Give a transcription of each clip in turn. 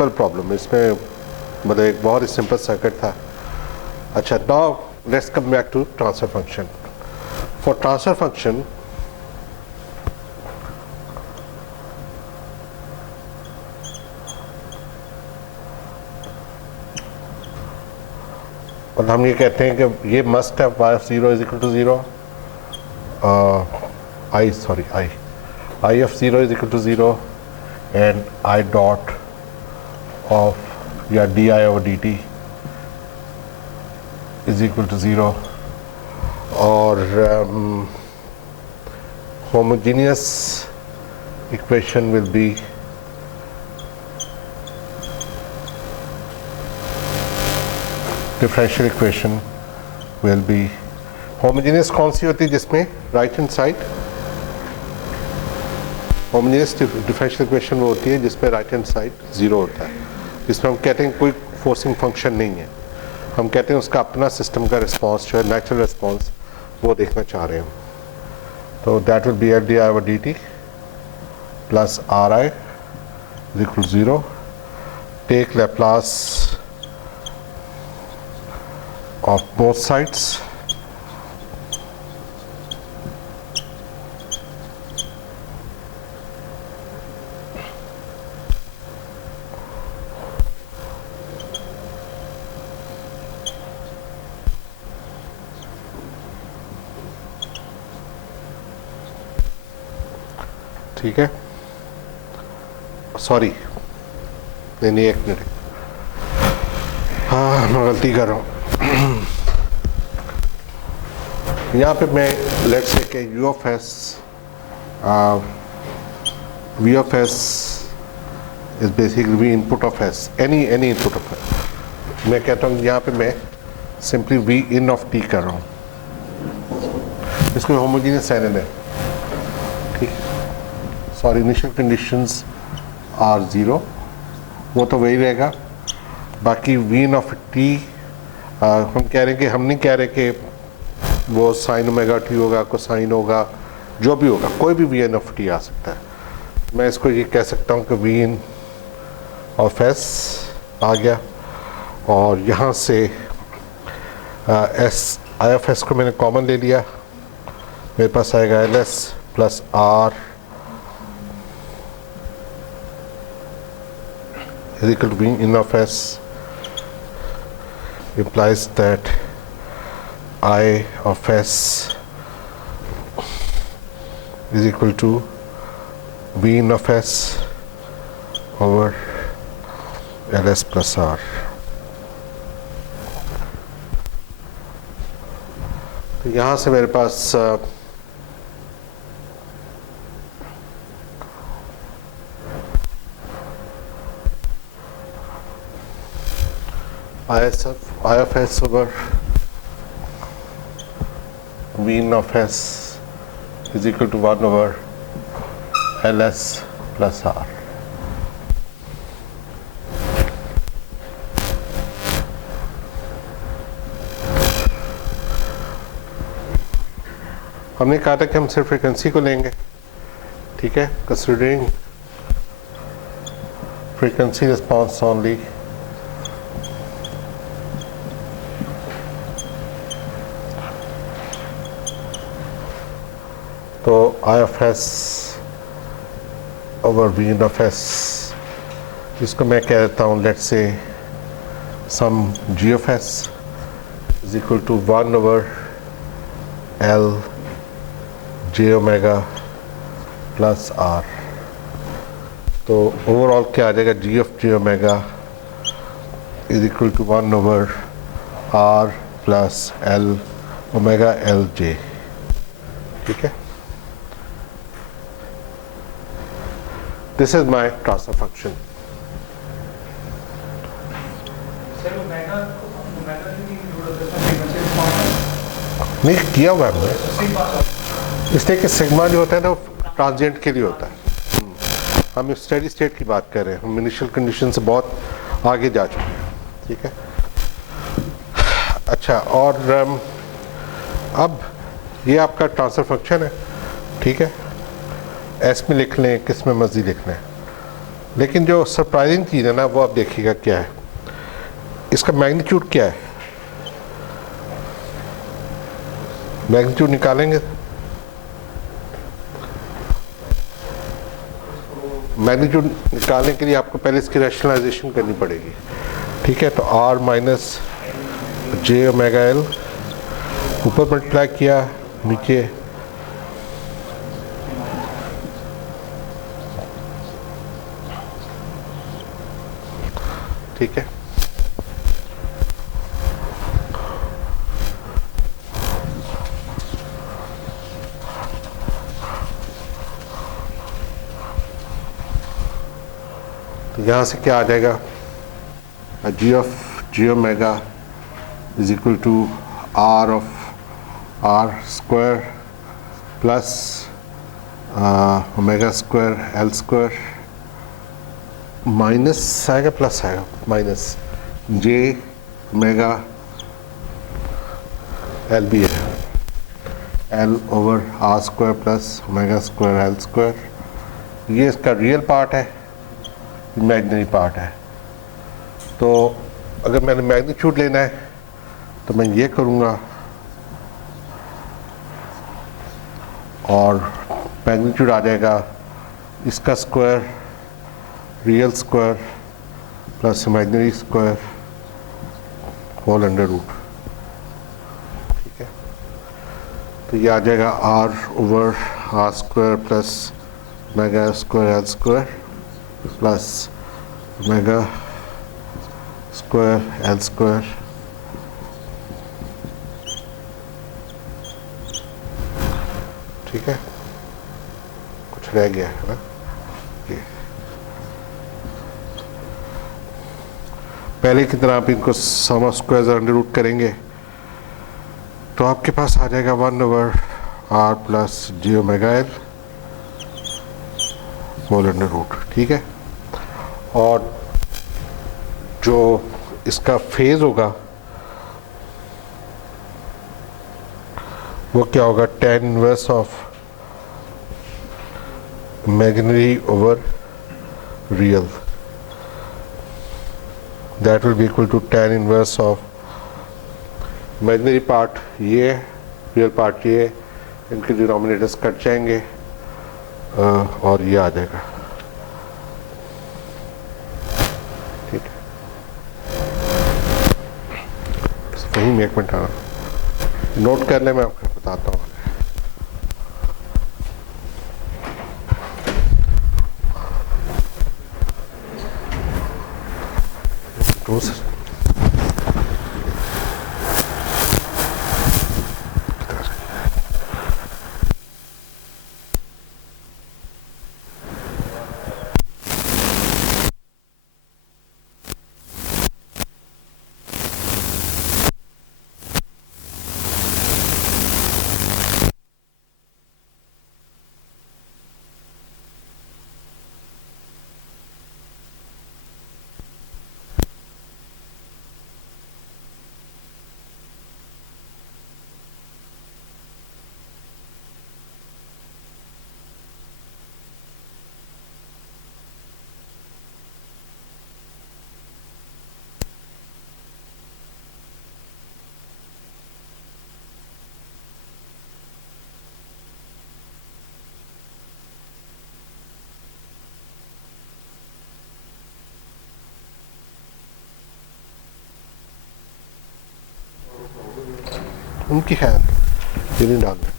Simple problem, इसमें मतलब एक बहुत ही सिंपल सर्किट था। अच्छा, now let's come back to transfer function. For transfer function और हम ये कहते हैं कि ये मस्ट है y of 0 is equal to 0, I of 0 is equal to 0 and I dot of या di over dt is equal to 0 और homogeneous equation will be differential equation will be homogeneous कौन सी होती है जिसमें right hand side homogeneous differential equation वो होती है जिसमें राइट हैंड साइड ज़ीरो होता है, जिसमें हम कहते हैं कोई फोर्सिंग फंक्शन नहीं है, हम कहते हैं उसका अपना सिस्टम का रिस्पांस जो है नेचुरल रिस्पांस वो देखना चाह रहे हैं। तो that will be L D I over D T plus R I is equal to 0, take Laplace of both sides ठीक है, सॉरी नहीं एक मिनट, हाँ मैं गलती कर रहा हूँ। यहाँ पे मैं लेट्स से कि u of s v of s is basically v input of s, any input of s। मैं कहता हूँ यहाँ पे मैं simply v in of t कर रहा हूँ, इसमें होमोजेनियस एन है, ठीक, सॉरी इनिशियल कंडीशंस आर 0, वो तो वही रहेगा। बाकी v in of t हम कह रहे हैं कि हम नहीं कह रहे कि वो साइन ओमेगा टी होगा, कोसाइन होगा, जो भी होगा, कोई भी वी एन ऑफ टी आ सकता है। मैं इसको ये कह सकता हूँ कि वी एन ऑफ एस आ गया और यहाँ से एस आई ऑफ एस को मैंने कॉमन ले लिया, मेरे पास आएगा L S plus R is equal to V in of S implies that I of s is equal to v in of s over ls plus r। तो यहाँ से मेरे पास I of s over v in of s is equal to 1 over ls plus r। हमने कहा था कि हम सिर्फ फ्रीक्वेंसी को लेंगे, ठीक है, कंसीडरिंग फ्रीक्वेंसी रिस्पांस ओनली। तो I of s over v in of s, इसको मैं कह देता हूँ let's say sum g of s is equal to 1 over L j omega plus r। तो ओवरऑल क्या आ जाएगा, g of j omega is equal to 1 over r plus L omega L j, ठीक है। This is my transfer function। नहीं किया हुआ है इसलिए कि सिग्मा जो होता है ना ट्रांजिएंट के लिए होता है, हम स्टेडी स्टेट की बात कर रहे हैं, हम इनिशियल कंडीशन से बहुत आगे जा चुके हैं, ठीक है। अच्छा, और अब ये आपका ट्रांसफर फंक्शन है, ठीक है, एस में लिख लें, किस में मर्जी लिखना है। लेकिन जो सरप्राइजिंग चीज़ है ना वो आप देखिएगा क्या है, इसका मैग्नीट्यूड क्या है। मैग्नीट्यूड निकालेंगे, मैग्नीट्यूड निकालने के लिए आपको पहले इसकी रैशनलाइजेशन करनी पड़ेगी, ठीक है। तो R minus J omega L, ऊपर मल्टीप्लाई किया, नीचे ठीक है। तो यहाँ से क्या आ जाएगा, G of G omega is equal to R of R square plus omega square L square, minus आएगा प्लस आएगा, माइनस जे ओमेगा एल भी है, L over R square plus omega square L square. ये इसका real part है, imaginary part है। तो अगर मैंने मैग्नीट्यूड लेना है तो मैं ये करूँगा और मैग्नीट्यूड आ जाएगा इसका square real square plus imaginary square whole under root, ठीक है। तो ये आ जाएगा R over R square plus omega square L square plus omega square L square, ठीक है। कुछ रह गया है ना, ये पहले की तरह आप इनको sum of squares under root करेंगे तो आपके पास आ जाएगा 1 over R plus J omega L whole under root, ठीक है। और जो इसका फेज होगा वो क्या होगा, tan inverse of imaginary over real, that will be equal to tan inverse of imaginary part ये, रियल पार्ट ये, इनके डिनोमिनेटर्स कट जाएंगे और ये आ जाएगा, ठीक है। वहीं में एक मिनट आना, नोट कर ले, मैं आपको बताता हूँ। उनकी है ये नहीं डालना,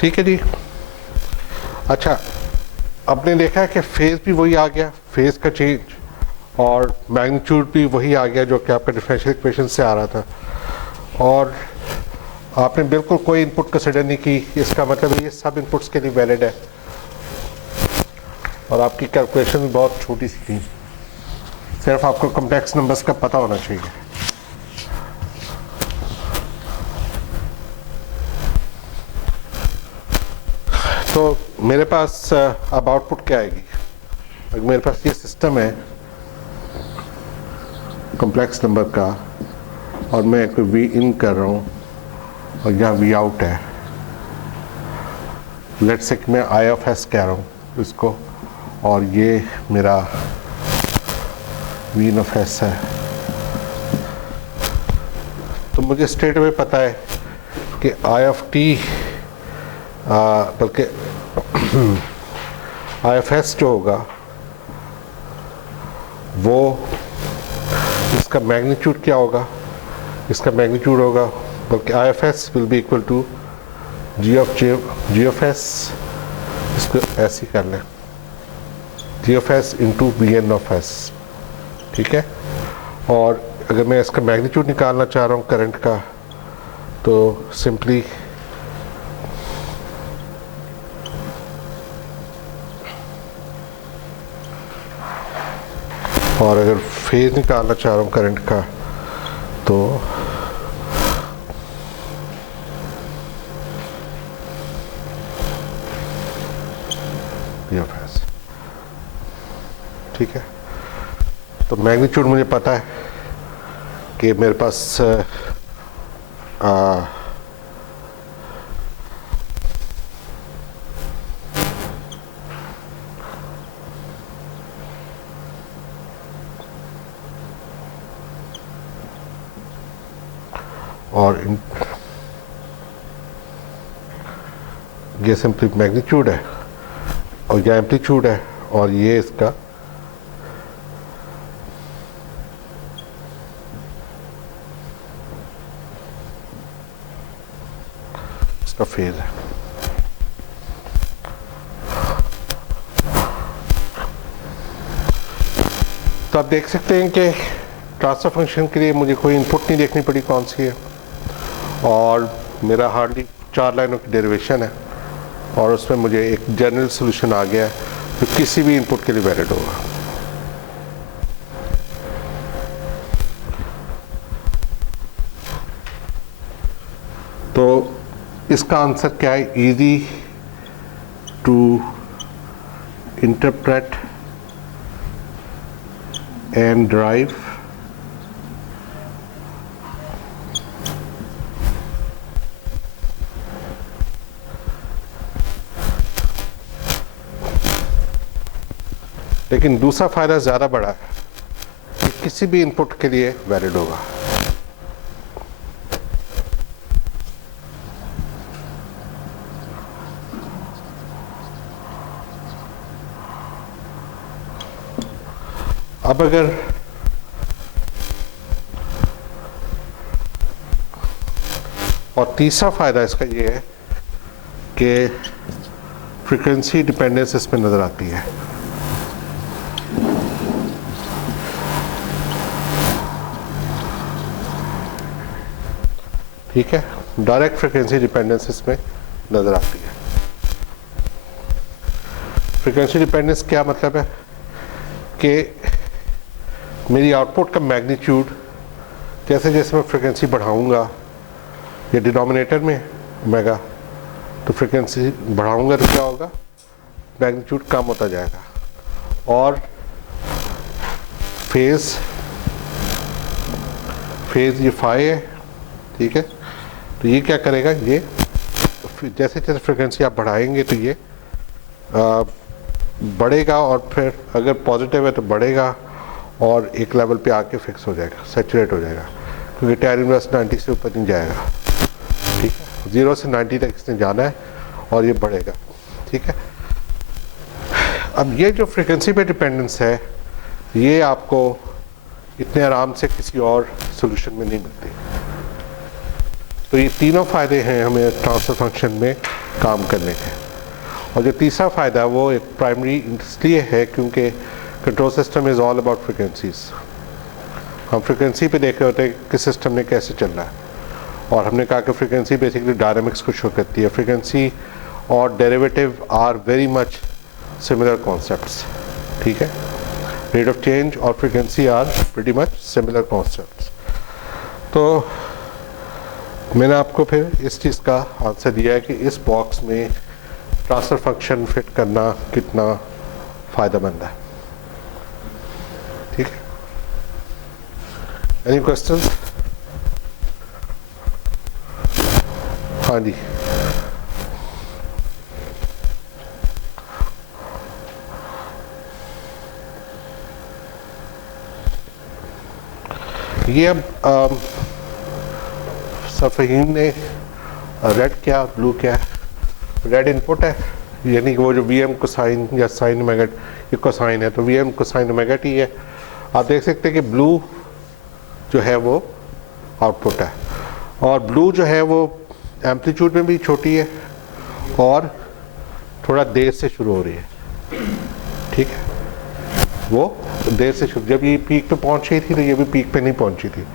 ठीक है जी। अच्छा, आपने देखा है कि फेज भी वही आ गया, फेज का चेंज, और मैग्नीट्यूड भी वही आ गया जो कि आपका डिफरेंशियल इक्वेशन से आ रहा था, और आपने बिल्कुल कोई इनपुट कंसिडर नहीं की। इसका मतलब ये सब इनपुट्स के लिए वैलिड है और आपकी कैलकुलेशन भी बहुत छोटी सी थी, सिर्फ आपको कॉम्प्लेक्स नंबर्स का पता होना चाहिए। तो मेरे पास अब आउटपुट क्या आएगी, अगर मेरे पास ये सिस्टम है कॉम्प्लेक्स नंबर का, और मैं कोई वी इन कर रहा हूँ और यहाँ वी आउट है, लेट से कि मैं आई ऑफ एस कह रहा हूँ इसको, और ये मेरा वी इन ऑफ एस है, तो मुझे स्ट्रेट अवे पता है कि आई ऑफ टी बल्कि आई एफ एस जो होगा वो इसका मैग्नीट्यूड क्या होगा, इसका मैग्नीट्यूड होगा बल्कि I F S will be equal to G of S, इसको ऐसे ही कर लें, G of S into B N of S, ठीक है। और अगर मैं इसका मैग्नीट्यूड निकालना चाह रहा हूँ करंट का, तो सिंपली और अगर फेज निकालना चाह रहा हूँ करंट का, तो ठीक है। तो मैग्नीट्यूड मुझे पता है कि मेरे पास और ये सिंपली मैग्नीट्यूड है और ये एम्पलीट्यूड है और ये इसका फेज है। तो आप देख सकते हैं कि ट्रांसफर फंक्शन के लिए मुझे कोई इनपुट नहीं देखनी पड़ी कौन सी है, और मेरा हार्डली 4 लाइनों की डेरिवेशन है और उसमें मुझे एक जनरल सॉल्यूशन आ गया है जो किसी भी इनपुट के लिए वैलिड होगा। तो इसका आंसर क्या है, easy to interpret and derive लेकिन दूसरा फायदा ज़्यादा बड़ा है कि किसी भी इनपुट के लिए वैलिड होगा। अब अगर और तीसरा फायदा इसका ये है कि फ्रीक्वेंसी डिपेंडेंस इसमें नजर आती है। ठीक है, डायरेक्ट फ्रीक्वेंसी डिपेंडेंस इसमें नजर आती है। फ्रीक्वेंसी डिपेंडेंस क्या मतलब है कि मेरी आउटपुट का मैग्नीट्यूड जैसे जैसे मैं फ्रीक्वेंसी बढ़ाऊंगा, ये डिनोमिनेटर में ओमेगा, तो फ्रीक्वेंसी बढ़ाऊंगा तो क्या होगा, मैग्नीट्यूड कम होता जाएगा। और फेज ये फाई है, ठीक है। तो ये क्या करेगा, ये जैसे जैसे फ्रीक्वेंसी आप बढ़ाएंगे तो ये बढ़ेगा और फिर अगर पॉजिटिव है तो बढ़ेगा और एक लेवल पे आके फिक्स हो जाएगा, सैचुरेट हो जाएगा, क्योंकि टाइम इनवर्स 90 से ऊपर नहीं जाएगा। ठीक है, 0 से 90 तक इसने जाना है और ये बढ़ेगा। ठीक है, अब ये जो फ्रीक्वेंसी पे डिपेंडेंस है ये आपको इतने आराम से किसी और सॉल्यूशन में नहीं मिलती। तो ये तीनों फ़ायदे हैं हमें ट्रांसफर फंक्शन में काम करने के। और जो तीसरा फ़ायदा है वो एक प्राइमरी इसलिए है क्योंकि control system is all about frequencies. हम फ्रीक्वेंसी पे देख रहे होते हैं कि सिस्टम में कैसे चल रहा है, और हमने कहा कि फ्रीक्वेंसी बेसिकली डायनामिक्स को शो करती है। फ्रीक्वेंसी और derivative are very much similar concepts. ठीक है, रेट ऑफ चेंज और frequency are pretty much similar concepts. तो मैंने आपको फिर इस चीज़ का आंसर दिया है कि इस बॉक्स में ट्रांसफर फंक्शन फिट करना कितना फ़ायदेमंद है। ठीक है, एनी क्वेश्चन? हाँ जी, ये अब सर फहीम ने रेड क्या ब्लू क्या है, रेड इनपुट है, यानी कि वो जो वी एम कोसाइन या साइन ओमेगा, ये कोसाइन है तो V M cosine omega T है। आप देख सकते हैं कि ब्लू जो है वो आउटपुट है, और ब्लू जो है वो एम्पलीट्यूड में भी छोटी है और थोड़ा देर से शुरू हो रही है, ठीक है, वो देर से शुरू, जब ये पीक पे पहुंच रही थी तो ये भी पीक पे नहीं पहुंची थी,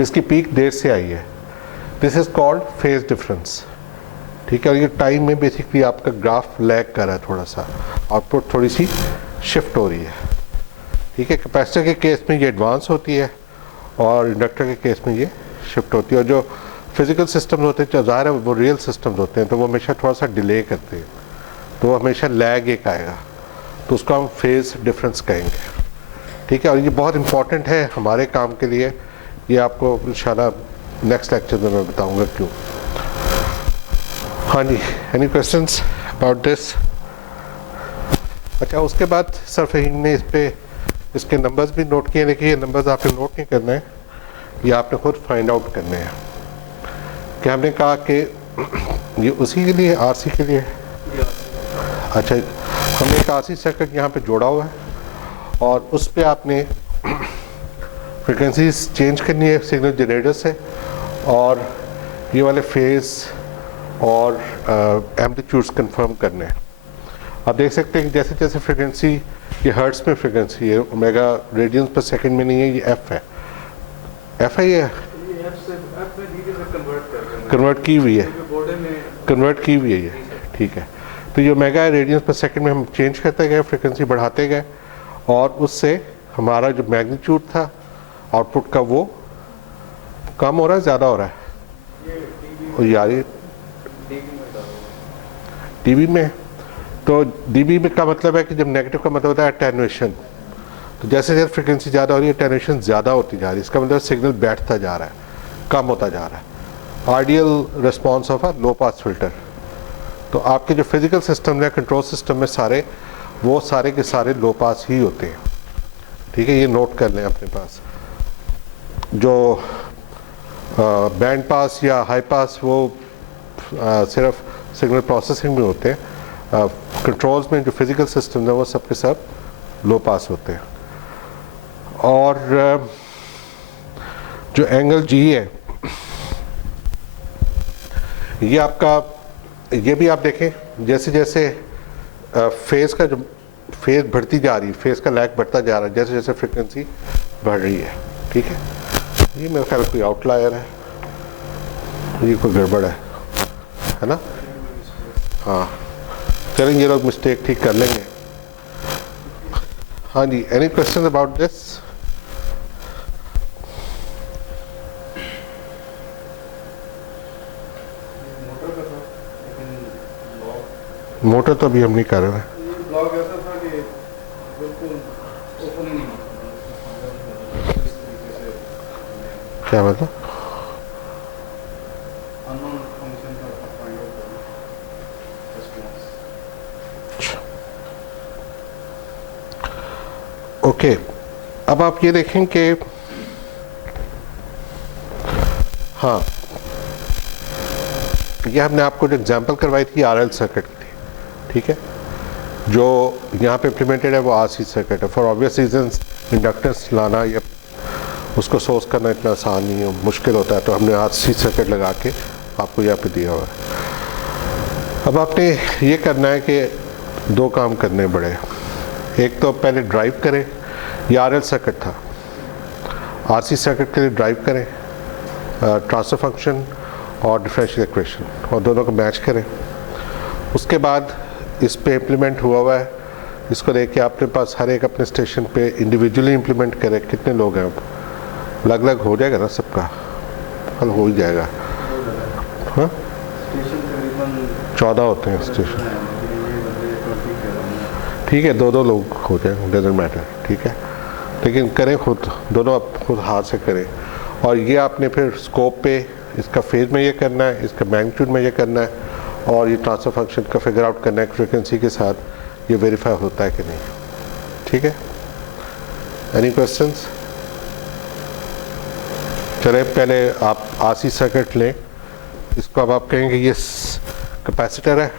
इसकी पीक देर से आई है। This is called phase difference, ठीक है। और ये टाइम में बेसिकली आपका ग्राफ लैग कर रहा है थोड़ा सा, आउटपुट थोड़ी सी शिफ्ट हो रही है, ठीक है। कैपेसिटर के केस में ये एडवांस होती है और इंडक्टर के केस में ये शिफ्ट होती है। और जो फिजिकल सिस्टम्स होते हैं, जो ज़ाहिर है वो रियल सिस्टम्स होते हैं, तो वो हमेशा थोड़ा सा डिले करते हैं, तो वो हमेशा लैग एक आएगा, तो उसको हम फेज डिफरेंस कहेंगे, ठीक है। और ये बहुत इंपॉर्टेंट है हमारे काम के लिए, ये आपको इंशाल्लाह नेक्स्ट लेक्चर में मैं बताऊंगा क्यों। हाँ जी, एनी क्वेश्चंस अबाउट दिस? अच्छा, उसके बाद सर फहीम ने इस पे इसके नंबर्स भी नोट किए, लेकिन ये नंबर्स आपने नोट नहीं करना है, ये आपने खुद फाइंड आउट करने हैं। कि हमने कहा कि ये उसी के लिए, आरसी के लिए, अच्छा, हमने एक आरसी सर्किट यहाँ पे जोड़ा हुआ है और उस पे आपने फ्रिक्वेंसीज चेंज करनी है सिग्नल जनरेटर से, और ये वाले फेज और एम्पलीट्यूड्स कंफर्म करने हैं। आप देख सकते हैं कि जैसे जैसे फ्रिक्वेंसी, ये हर्ट्स में फ्रिक्वेंसी है, ओमेगा रेडियंस पर सेकंड में नहीं है, ये एफ है, एफ है, ये कन्वर्ट की हुई है, कन्वर्ट की हुई है ये, ठीक है। तो ये ओमेगा रेडियंस पर सेकंड में हम चेंज करते गए, फ्रिक्वेंसी बढ़ाते गए, और उससे हमारा जो मैग्नीट्यूड था आउटपुट का वो कम हो रहा है, ज़्यादा हो रहा है, और यार ये डीबी में, तो डीबी में का मतलब है कि जब नेगेटिव का मतलब होता है अटेन्युएशन, तो जैसे जैसे फ्रिक्वेंसी ज़्यादा हो रही है अटेन्युएशन ज़्यादा होती जा रही है, इसका मतलब सिग्नल बैठता जा रहा है, कम होता जा रहा है। Ideal response of a low pass filter, तो आपके जो फिजिकल सिस्टम है, कंट्रोल सिस्टम में सारे, वो सारे के सारे लो पास ही होते हैं, ठीक है। ये नोट कर लें अपने पास। जो बैंड पास या हाई पास वो सिर्फ सिग्नल प्रोसेसिंग में होते हैं, कंट्रोल्स में जो फिजिकल सिस्टम है वो सब के सब लो पास होते हैं। और जो एंगल जी है, ये आपका, ये भी आप देखें जैसे जैसे फेज़ का जो फेज़ बढ़ती जा रही है, फेज़ का लैग बढ़ता जा रहा है जैसे जैसे फ्रिक्वेंसी बढ़ रही है, ठीक है। ये मेरे ख्याल कोई आउटलायर है, ये कोई गड़बड़ है ना? हाँ, चलेंगे, ये लोग मिस्टेक ठीक कर लेंगे। हाँ जी, any question about this? Motor तो अभी हम नहीं कर रहे हैं। ब्लॉग ऐसा था कि बिल्कुल ओपन ही नहीं इस तरीके से। क्या मतलब? अननोन फंक्शन का फाइंड आउट करना रिस्पांस। ओके, अब आप ये देखें कि हाँ, ये हमने आपको जो एग्जांपल करवाई थी आरएल सर्किट की, ठीक है। जो यहाँ पे इम्प्लीमेंटेड है वो आरसी सर्किट है। फॉर ऑब्वियस रीजंस इंडक्टेंस लाना या उसको सोर्स करना इतना आसान नहीं है, मुश्किल होता है, तो हमने आरसी सर्किट लगा के आपको यहाँ पे दिया हुआ है। अब आपने ये करना है कि दो काम करने बड़े, एक तो पहले ड्राइव करें, ये आरएल सर्किट था, आरसी सर्किट के लिए ड्राइव करें ट्रांसफर फंक्शन और डिफरेंशियल इक्वेशन, और दोनों को मैच करें। उसके बाद इस पे इम्प्लीमेंट हुआ हुआ है, इसको देख के आपके पास हर एक अपने स्टेशन पे इंडिविजुअली इम्प्लीमेंट करें। कितने लोग हैं अब? अलग अलग हो जाएगा ना सबका? हल हो ही जाएगा। हाँ, 14 होते हैं स्टेशन, ठीक है, दो दो लोग हो जाए, डजेंट मैटर, ठीक है, लेकिन करें खुद, दोनों आप खुद हाथ से करें। और ये आपने फिर स्कोप पे इसका फेज में ये करना है, इसका मैग्नीट्यूड में ये करना है, और ये ट्रांसफर फंक्शन का फिगर आउट करना है फ्रीक्वेंसी के साथ ये वेरीफाई होता है कि नहीं। ठीक है, एनी क्वेश्चंस? चले पहले आप आरसी सर्किट लें, इसको अब आप कहेंगे ये कैपेसिटर है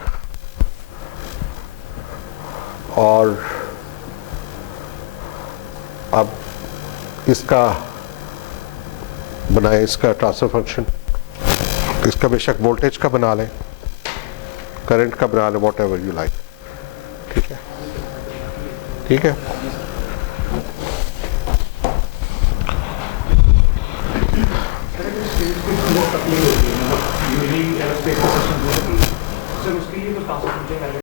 और अब इसका बनाए, इसका ट्रांसफर फंक्शन, इसका बेशक वोल्टेज का बना लें, करंट का बना लें, वॉट एवर यू लाइक। ठीक है, ठीक है। तकलीफ होती है, मतलब यूजली एरोस्पेस का सिस्टम होती है, सर उसके लिए तो ट्रांसफर